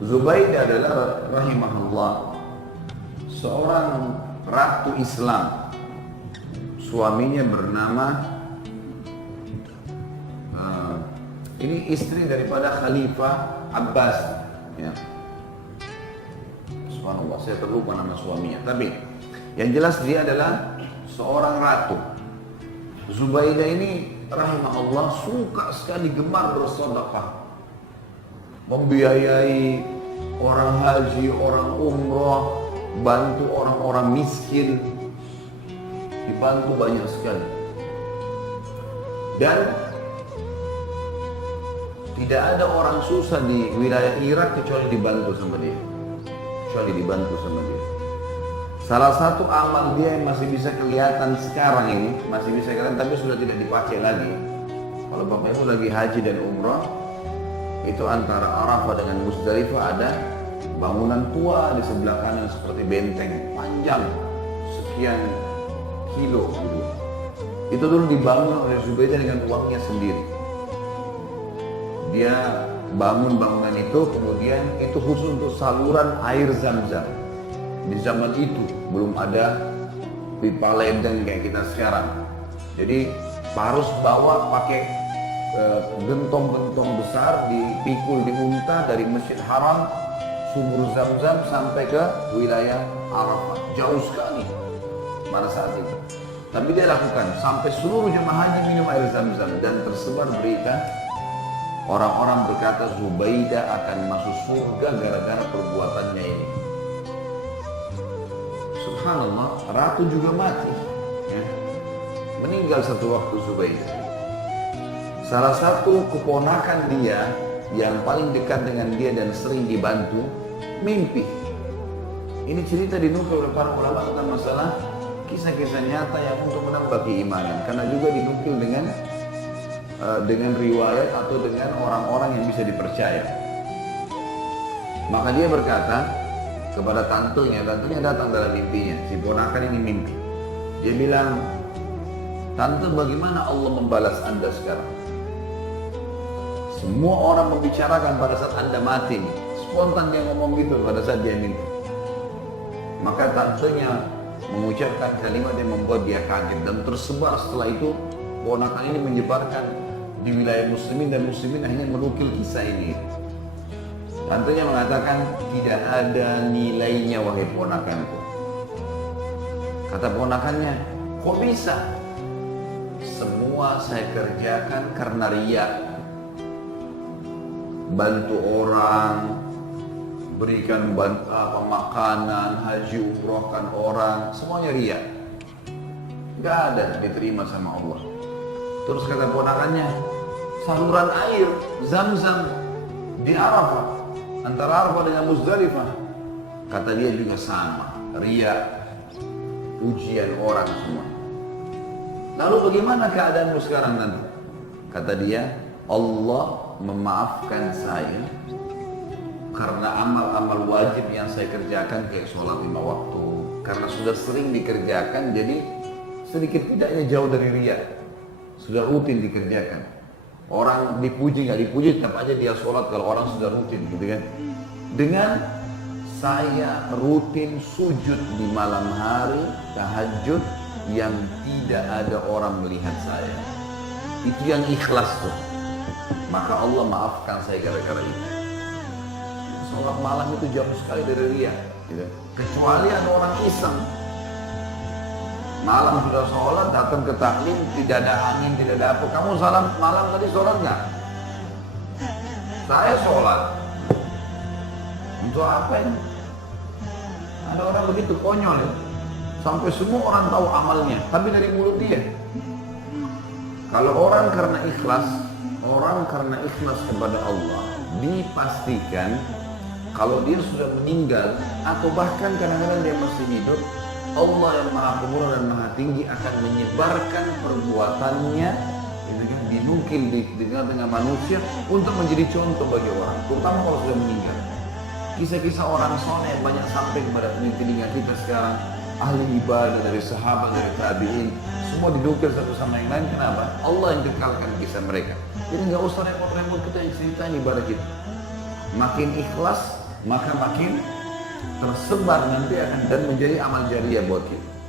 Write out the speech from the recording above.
Zubaidah adalah rahimahullah seorang ratu Islam. Suaminya bernama ini istri daripada Khalifah Abbas. Ya. Subhanallah, saya terlupa nama suaminya. Tapi yang jelas dia adalah seorang ratu. Zubaidah ini rahimahullah suka sekali gemar bersedekah, membiayai orang haji, orang umroh, bantu orang-orang miskin, dibantu banyak sekali. Dan tidak ada orang susah di wilayah Irak kecuali dibantu sama dia. Salah satu amal dia yang masih bisa kelihatan sekarang ini, masih bisa kelihatan tapi sudah tidak dipakai lagi. Kalau Bapak Ibu lagi haji dan umrah, itu antara Arafah dengan Muzdalifah ada bangunan tua di sebelah kanan seperti benteng panjang sekian kilo gitu. Itu dulu dibangun oleh Zubaidah dengan uangnya sendiri. Dia bangun bangunan itu, kemudian itu khusus untuk saluran air Zam-Zam. Di zaman itu belum ada pipa ledeng kayak kita sekarang. Jadi harus bawa pakai gentong-gentong besar, dipikul di unta dari Masjid Haram, sumur Zam-Zam sampai ke wilayah Arafah. Jauh sekali pada saat itu. Tapi dia lakukan sampai seluruh jemaah haji minum air Zam-Zam, dan tersebar berita orang-orang berkata Zubaidah akan masuk surga gara-gara perbuatannya ini. Subhanallah, ratu juga mati, ya. Meninggal satu waktu Zubaidah. Salah satu keponakan dia yang paling dekat dengan dia dan sering dibantu mimpi. Ini cerita dinukil oleh para ulama tentang masalah kisah-kisah nyata yang untuk menambah keimanan, karena juga dinukil dengan riwayat atau dengan orang-orang yang bisa dipercaya. Maka dia berkata kepada tantenya datang dalam mimpinya, si ponakan ini mimpi. Dia bilang, "Tante, bagaimana Allah membalas Anda sekarang? Semua orang membicarakan pada saat Anda mati nih." Spontan dia ngomong gitu pada saat dia mimpi. Maka tantenya mengucapkan kalimat yang membuat dia kaget, dan tersebar setelah itu ponakan ini menyebarkan di wilayah muslimin, dan muslimin hanya menukil kisah ini. Tantenya mengatakan, "Tidak ada nilainya wahai ponakanku." Kata ponakannya, "Kok bisa?" "Semua saya kerjakan karena riya. Bantu orang, berikan makanan, haji umrohkan orang, semuanya riya. Gak ada diterima sama Allah." Terus kata ponakannya, "Saluran air Zam-Zam di Arafah, antara Arafah dengan Muzdalifah." Kata dia juga sama, riya, ujian orang semua. "Lalu bagaimana keadaanmu sekarang nanti?" Kata dia, "Allah memaafkan saya karena amal-amal wajib yang saya kerjakan, kayak sholat 5 waktu, karena sudah sering dikerjakan, jadi sedikit tidaknya jauh dari riya, sudah rutin dikerjakan. Orang dipuji nggak dipuji, tetap aja dia sholat kalau orang sudah rutin, gitu kan. Dengan saya rutin sujud di malam hari, tahajud, yang tidak ada orang melihat saya. Itu yang ikhlas tuh. Maka Allah maafkan saya gara-gara itu. Sholat malam itu jauh sekali dari riya, gitu. Kecuali ada orang iseng, malam sudah sholat, datang ke taklim, tidak ada angin, tidak ada apa. "Kamu salam malam tadi sholat nggak?" "Saya sholat." "Untuk apa ini?" Ada orang begitu konyol, ya. Sampai semua orang tahu amalnya, tapi dari mulut dia. Kalau orang karena ikhlas kepada Allah, dipastikan kalau dia sudah meninggal atau bahkan kadang-kadang dia masih hidup, Allah yang Maha Pemurah dan Maha Tinggi akan menyebarkan perbuatannya, dinukil di tengah-tengah manusia untuk menjadi contoh bagi orang, terutama kalau sudah meninggal. Kisah-kisah orang soleh yang banyak sampai kepada telinga kita sekarang, ahli ibadah dari sahabat, dari tabi'in, semua dinukil satu sama yang lain. Kenapa? Allah yang kekalkan kisah mereka. Jadi nggak usah repot-repot kita yang ceritain ibadah kita. Makin ikhlas, maka makin tersebar nanti akan dan menjadi amal jariah buat kita.